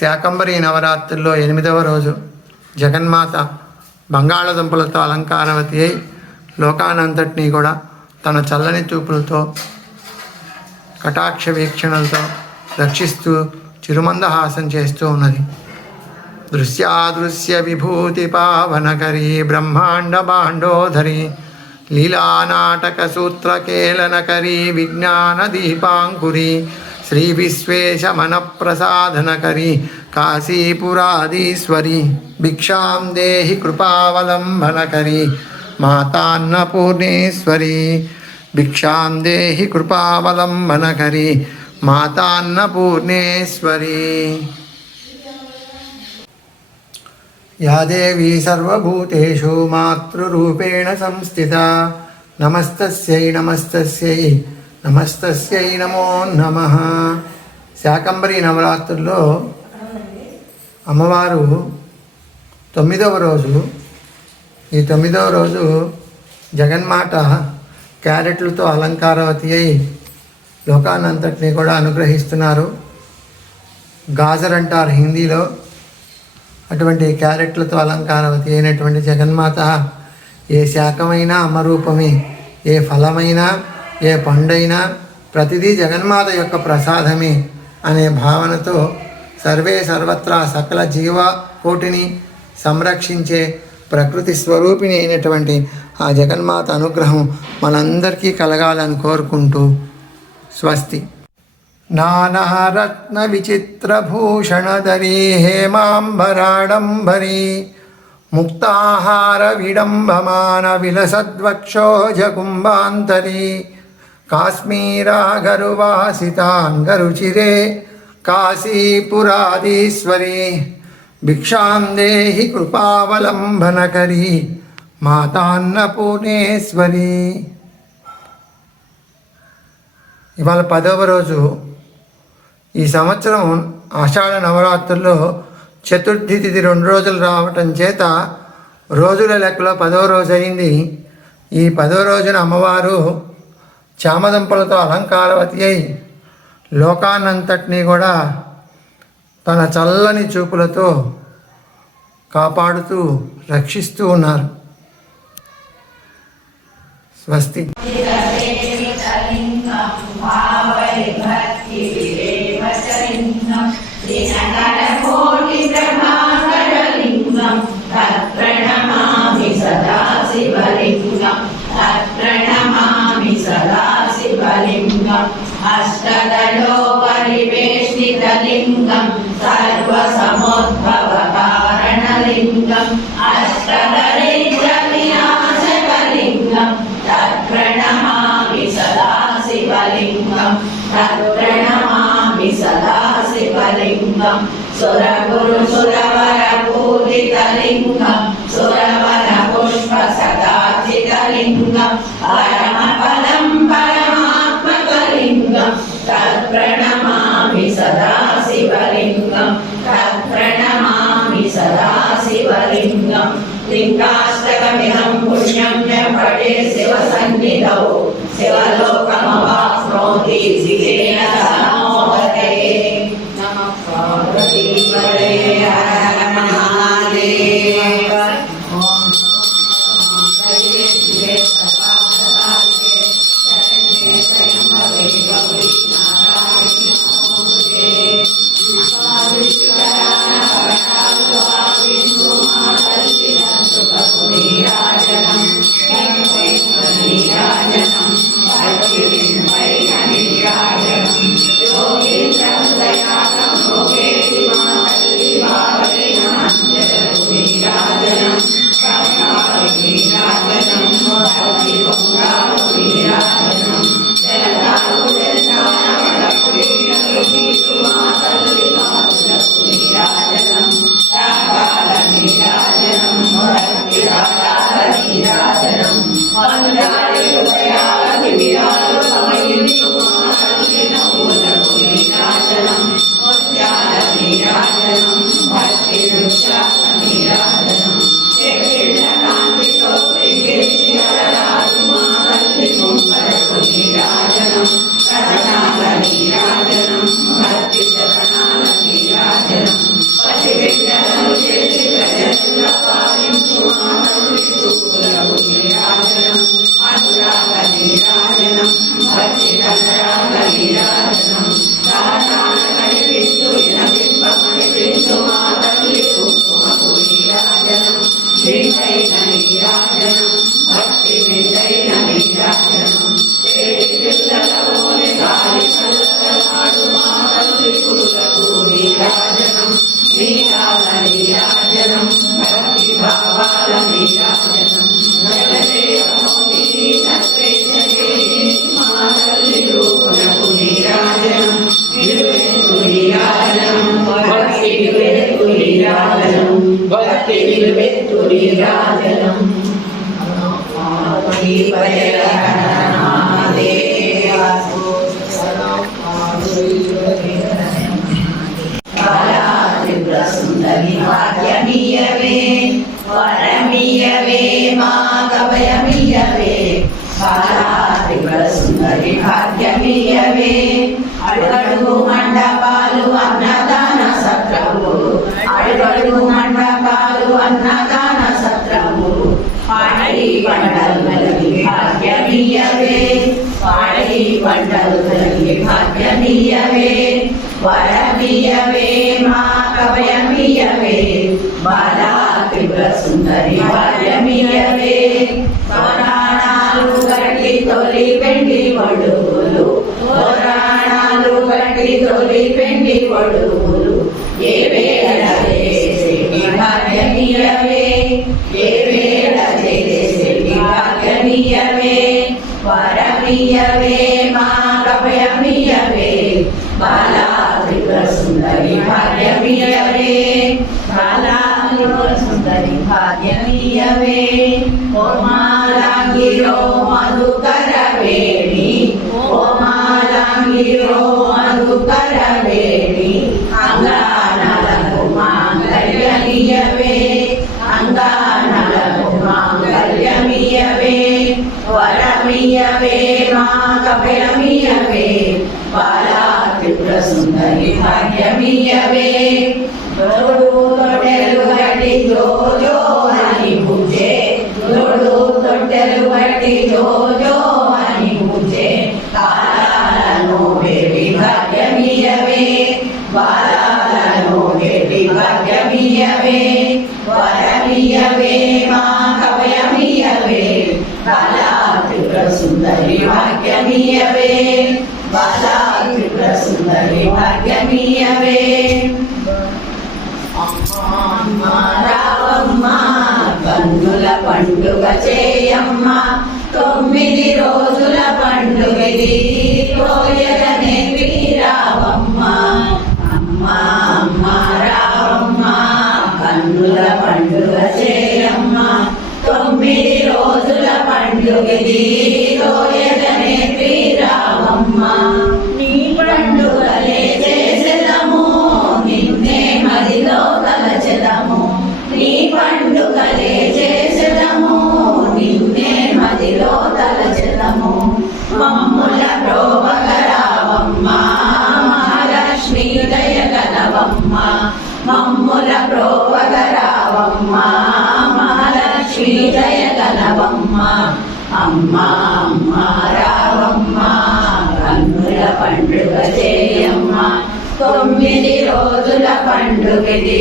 శాకంబరి నవరాత్రుల్లో ఎనిమిదవ రోజు జగన్మాత బంగాళదుంపలతో అలంకారవతి అయి లోకానంతటినీ కూడా తన చల్లని చూపులతో కటాక్ష వీక్షణలతో రక్షిస్తూ చిరుమందహాసం చేస్తూ ఉన్నది. దృశ్యాదృశ్య విభూతి పావనకరీ బ్రహ్మాండ బాండోధరి లీలానాటక సూత్రకేళనకరీ విజ్ఞాన దీపాంకురి श्री विश्वेश मन प्रसाधन करी काशीपुरादीश्वरी भिक्षा देहि कृपावलंबन करी माता मातान्नपूर्णेश्वरी, भिक्षा देहि कृपावलंबन करी माता मातान्नपूर्णेश्वरी। या देवी सर्वभूतेषु मातृरूपेण संस्थिता। नमस्तस्यै नमस्तस्यै। నమస్తస్యై నమో నమ. శాకంబరి నవరాత్రుల్లో అమ్మవారు తొమ్మిదవ రోజు ఈ తొమ్మిదవ రోజు జగన్మాత క్యారెట్లతో అలంకారవతి అయి లోకానంతటినీ కూడా అనుగ్రహిస్తున్నారు. గాజర్ అంటారు హిందీలో. అటువంటి క్యారెట్లతో అలంకారవతి అయినటువంటి జగన్మాత ఏ శాఖమైనా అమరూపమే ఏ ఫలమైనా ఏ పండైనా ప్రతిదీ జగన్మాత యొక్క ప్రసాదమే అనే భావనతో సర్వే సర్వత్రా సకల జీవ కోటిని సంరక్షించే ప్రకృతి స్వరూపిణి అయినటువంటి ఆ జగన్మాత అనుగ్రహం మనందరికీ కలగాలని కోరుకుంటూ స్వస్తి. నానారత్న విచిత్రభూషణధరీ హేమాంబరాడంబరీ ముక్తాహార విడంబమాన విలసద్వక్షోజకుంభాంతరీ కాశ్మీరాగరువాసితాంగరుచిరే కాశీపురాధీశ్వరీ భిక్షాం దేహి కృపావలంబనకరీ మాతాన్నపూర్ణేశ్వరి. ఇవాళ పదవ రోజు ఈ సంవత్సరం ఆషాఢ నవరాత్రుల్లో చతుర్థి తిథి రెండు రోజులు రావటం చేత రోజుల లెక్కలో పదవ రోజు అయింది. ఈ పదవ రోజున అమ్మవారు చామదంపలతో అలంకారవతి అయి లోకాన్నంతటినీ కూడా తన చల్లని చూపులతో కాపాడుతూ రక్షిస్తూ ఉన్నారు. స్వస్తి. లింగం. అష్టపరిగ్రవినాశకలింగం తత్ప్రణమామి సదా శివలింగం తత్ప్రణమామి సదా శివలింగం సురగురు సురవర పూజితలింగం సురవర పుష్ప సదాచితలింగం. పరమ పద लिङ्गाष्टकमिदं पुण्यं च पठे शिवसन्निधौ शिवलोकमवाप्नोति Jiten समोदते Hare Krishna. Shri Chaitanya Raghavan సుందరి భాగ్యమియవే వరమియవే మా కవయమియవే అడుగడుగు మండపాలు అన్నదాన సత్రము అడుగడుగు మండపాలు అన్నదాన సత్రము పాడి పంటలు కలిగి భాగ్యమియవే పాడి పంటలు కలిగి భాగ్యమియవే వరమియవే మా కవయమియవే బాలా త్రిపుర సుందరి భాగ్యమియవే పురాణాలు గట్టి తొలి పెండి వడుగులు. పురాణాలు గట్టి తొలి పెండి వడుగులు. ఏ వేళ చేసేటి భాగ్యమియవే ఏ వేళ చేసేటి భాగ్యమియవే వరమియవే ഓമാലാംഗിരോ മധുകരവേണി. ഓമാലാംഗിരോ മധുകരവേണി. അംഗാനളകു മാംഗല്യമിയവേ അംഗാനളകു മാംഗല്യമിയവേ വരമിയവേ മാകഭയമിയവേ ബാലാത്രിപുര സുന്ദരി ഭാഗ്യമിയവേ ോടലുകടി బాలా త్రిపుర సుందరి భాగ్యమియవే అమ్మ రావమ్మ పండుగ చేయమ్మ తొమ్మిది రోజుల పండుగది అమ్మ అమ్మ రావమ్మ కన్నుల పండుగ చేయమ్మా. తొమ్మిది రోజుల పండుగది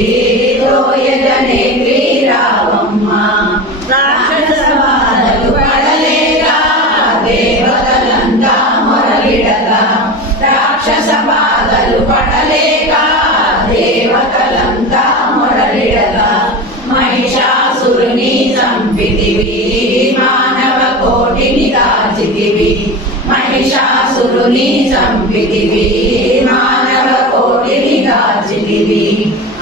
మహిషాసురుని చంపితివి మానవ కోటిని కాచితివి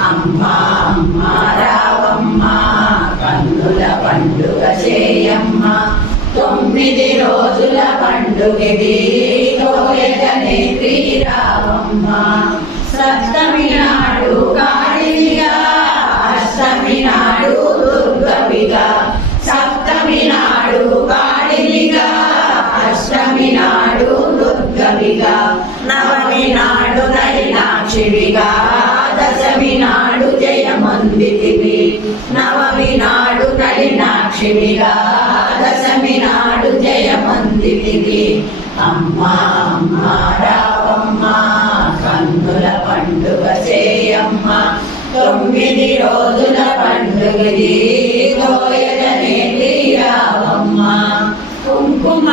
అమ్మా అమ్మా రావమ్మ కన్నుల పండుగ చేయమ్మ. తొమ్మిది రోజుల పండుగది కోయగనే శ్రీరావమ్మ సప్తమి నైనాక్షివిగా దశమి నాడు జయమందితివి నవమి నాడు నలినాక్షివిగా దశమి నాడు జయమందితివి అమ్మా అమ్మా రావమ్మ కన్నుల పండుగ చేయమ్మ. తొమ్మిది రోజుల పండుగది గోయదనే రావమ్మ. కుంకుమ